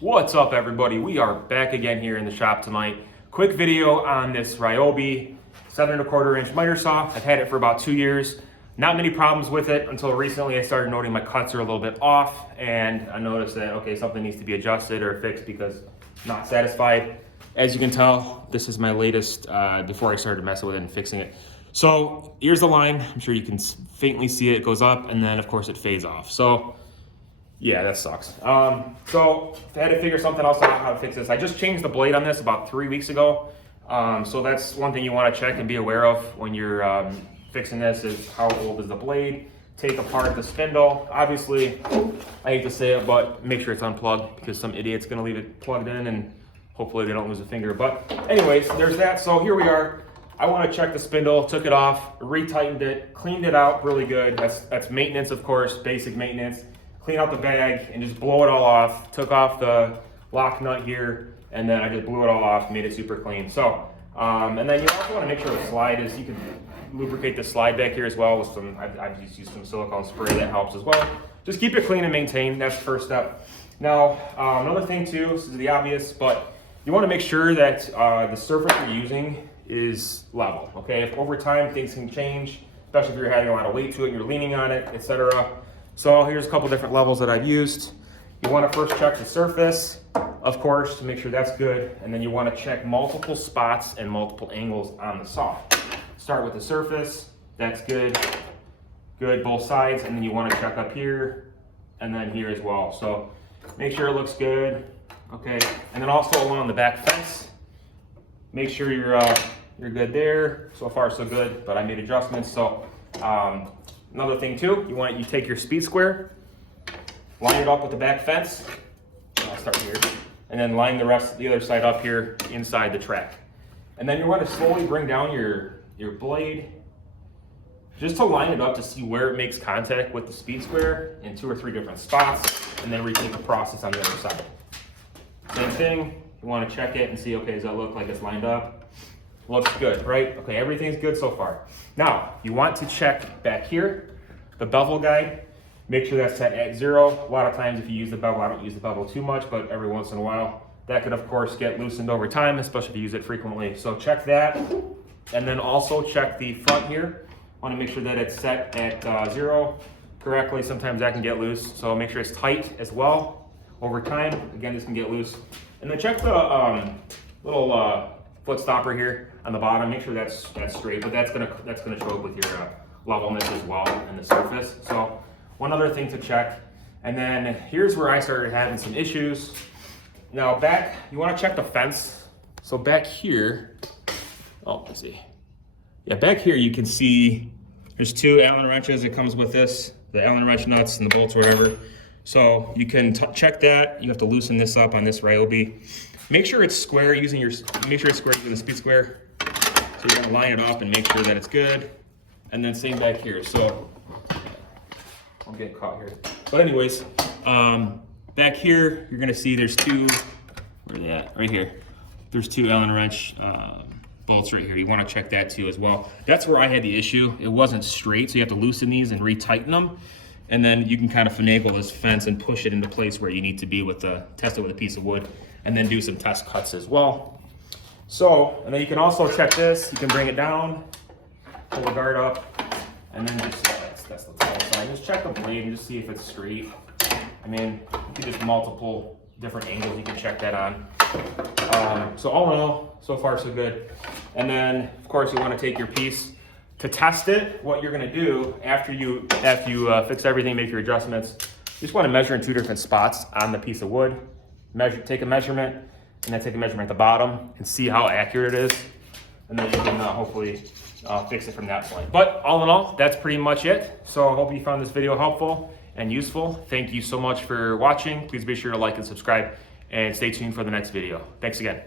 What's up, everybody? We are back again here in the shop tonight. Quick video on this Ryobi 7 1/4 inch miter saw. I've had it for about 2 years. Not many problems with it until recently. I started noting my cuts are a little bit off, and I noticed that, okay, something needs to be adjusted or fixed because I'm not satisfied. As you can tell, this is my latest before I started messing with it and fixing it. So here's the line. I'm sure you can faintly see it. It goes up, and then of course it fades off. So yeah, that sucks. So I had to figure something else out how to fix this. I just changed the blade on this about 3 weeks ago. So that's one thing you want to check and be aware of when you're fixing this is how old is the blade. Take apart the spindle. Obviously, I hate to say it, but make sure it's unplugged because some idiot's gonna leave it plugged in and hopefully they don't lose a finger. But anyways, there's that. So here we are. I want to check the spindle, took it off, retightened it, cleaned it out really good. That's maintenance, of course, basic maintenance. Clean out the bag and just blow it all off. Took off the lock nut here, and then I just blew it all off, made it super clean. So, and then you also want to make sure the slide is, you can lubricate the slide back here as well with some, I've just used some silicone spray that helps as well. Just keep it clean and maintained, that's the first step. Now, another thing too, this is the obvious, but you want to make sure that the surface you're using is level, okay? If over time things can change, especially if you're adding a lot of weight to it and you're leaning on it, etc. So here's a couple different levels that I've used. You want to first check the surface, of course, to make sure that's good, and then you want to check multiple spots and multiple angles on the saw. Start with the surface, that's good, both sides, and then you want to check up here and then here as well. So make sure it looks good, okay? And then also along the back fence, make sure you're good there. So far so good, but I made adjustments. So another thing too, you take your speed square, line it up with the back fence. I'll start here, and then line the other side up here inside the track. And then you want to slowly bring down your blade just to line it up to see where it makes contact with the speed square in 2 or 3 different spots, and then repeat the process on the other side. Same thing, you want to check it and see, okay, does that look like it's lined up? Looks good, right? Okay, everything's good so far. Now, you want to check back here, the bevel guide. Make sure that's set at 0. A lot of times if you use the bevel, I don't use the bevel too much, but every once in a while, that could of course get loosened over time, especially if you use it frequently. So check that. And then also check the front here. Want to make sure that it's set at 0 correctly. Sometimes that can get loose, so make sure it's tight as well over time. Again, this can get loose. And then check the little foot stopper here on the bottom. Make sure that's straight, but that's gonna show up with your levelness as well and the surface. So one other thing to check, and then here's where I started having some issues. Now back, you want to check the fence. So back here, oh, let's see. Yeah, back here you can see there's 2 Allen wrenches. It comes with this, the Allen wrench nuts and the bolts or whatever. So you can check that. You have to loosen this up on this Ryobi. Make sure it's square using the speed square. So you're gonna line it up and make sure that it's good. And then same back here. So I'm getting caught here. But anyways, back here you're gonna see there's 2. Where are they at? Right here. There's 2 Allen wrench bolts right here. You want to check that too as well. That's where I had the issue. It wasn't straight, so you have to loosen these and retighten them. And then you can kind of finagle this fence and push it into place where you need to be test it with a piece of wood, and then do some test cuts as well. So, and then you can also check this. You can bring it down, pull the guard up, and then just, that's the tall side. Just check the blade and just see if it's straight. I mean, you can just multiple different angles you can check that on. So all in all, so far so good. And then, of course, you want to take your piece to test it. What you're going to do after you fix everything, make your adjustments, you just want to measure in 2 different spots on the piece of wood. Take a measurement, and then take a measurement at the bottom and see how accurate it is. And then you can hopefully fix it from that point. But all in all, that's pretty much it. So I hope you found this video helpful and useful. Thank you so much for watching. Please be sure to like and subscribe, and stay tuned for the next video. Thanks again.